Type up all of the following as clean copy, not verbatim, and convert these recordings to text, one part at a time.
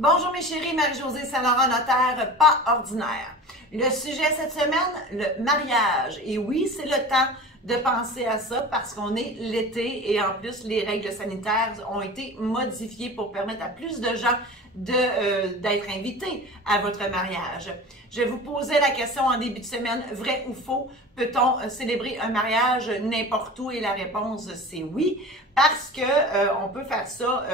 Bonjour mes chéris, Marie-Josée Saint-Laurent, notaire pas ordinaire. Le sujet cette semaine, le mariage. Et oui, c'est le temps de penser à ça parce qu'on est l'été et en plus, les règles sanitaires ont été modifiées pour permettre à plus de gens d'être invités à votre mariage. Je vous posais la question en début de semaine, vrai ou faux, peut-on célébrer un mariage n'importe où? Et la réponse, c'est oui, parce que on peut faire ça,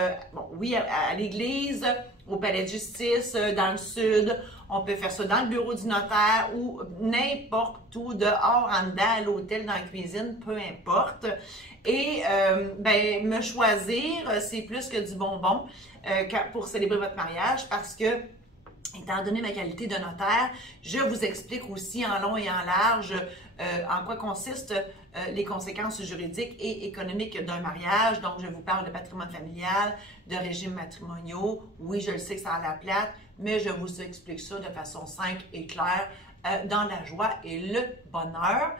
oui, à l'église, au palais de justice, dans le sud, on peut faire ça dans le bureau du notaire ou n'importe où, dehors, en dedans, à l'hôtel, dans la cuisine, peu importe. Et me choisir, c'est plus que du bonbon pour célébrer votre mariage parce que, étant donné ma qualité de notaire, je vous explique aussi en long et en large en quoi consistent les conséquences juridiques et économiques d'un mariage. Donc, je vous parle de patrimoine familial, de régimes matrimoniaux. Oui, je le sais que ça a la plate, mais je vous explique ça de façon simple et claire dans la joie et le bonheur.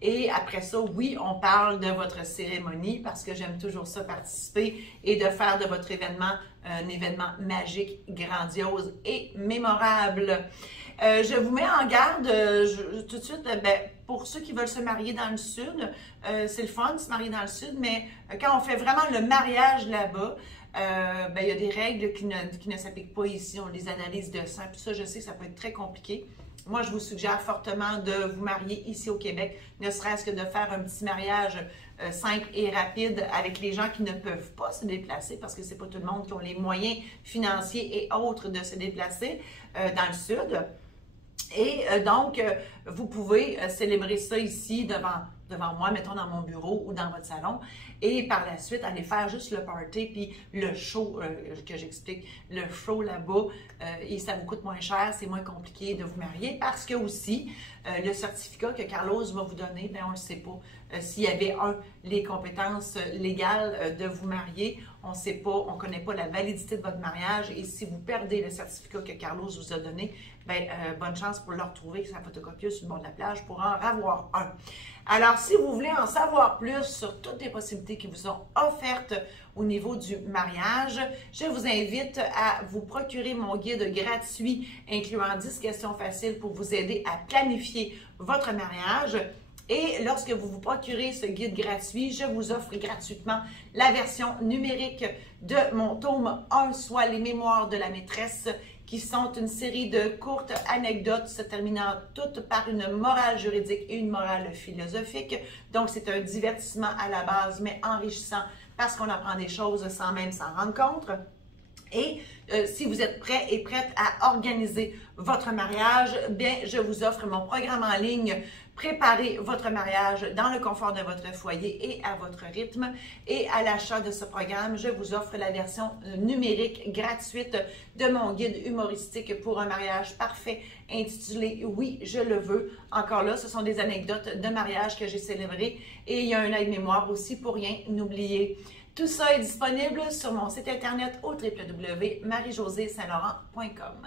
Et après ça, oui, on parle de votre cérémonie parce que j'aime toujours ça, participer et de faire de votre événement un événement magique, grandiose et mémorable. Je vous mets en garde tout de suite, pour ceux qui veulent se marier dans le sud, c'est le fun de se marier dans le sud, mais quand on fait vraiment le mariage là-bas, il y a des règles qui ne s'appliquent pas ici, on les analyse de sang, puis ça, je sais que ça peut être très compliqué. Moi, je vous suggère fortement de vous marier ici au Québec, ne serait-ce que de faire un petit mariage simple et rapide avec les gens qui ne peuvent pas se déplacer, parce que c'est pas tout le monde qui a les moyens financiers et autres de se déplacer dans le sud. Et donc, vous pouvez célébrer ça ici devant moi, mettons dans mon bureau ou dans votre salon, et par la suite, aller faire juste le party, puis le show que j'explique, le show là-bas, et ça vous coûte moins cher, c'est moins compliqué de vous marier, parce que aussi, le certificat que Carlos va vous donner, on ne le sait pas. S'il y avait les compétences légales de vous marier, on ne sait pas, on ne connaît pas la validité de votre mariage, et si vous perdez le certificat que Carlos vous a donné, bonne chance pour le retrouver, sa photocopieuse sur le bord de la plage pour en avoir un. Alors, si vous voulez en savoir plus sur toutes les possibilités qui vous sont offertes au niveau du mariage, je vous invite à vous procurer mon guide gratuit incluant 10 questions faciles pour vous aider à planifier votre mariage. Et lorsque vous vous procurez ce guide gratuit, je vous offre gratuitement la version numérique de mon tome 1, soit les mémoires de la maîtresse, qui sont une série de courtes anecdotes se terminant toutes par une morale juridique et une morale philosophique. Donc, c'est un divertissement à la base, mais enrichissant parce qu'on apprend des choses sans même s'en rendre compte. Et si vous êtes prêt et prête à organiser votre mariage, je vous offre mon programme en ligne Préparez votre mariage dans le confort de votre foyer et à votre rythme. Et à l'achat de ce programme, je vous offre la version numérique gratuite de mon guide humoristique pour un mariage parfait intitulé « Oui, je le veux ». Encore là, ce sont des anecdotes de mariage que j'ai célébrées et il y a un aide-mémoire aussi pour rien n'oublier. Tout ça est disponible sur mon site internet au www.mariejosesaintlaurent.com.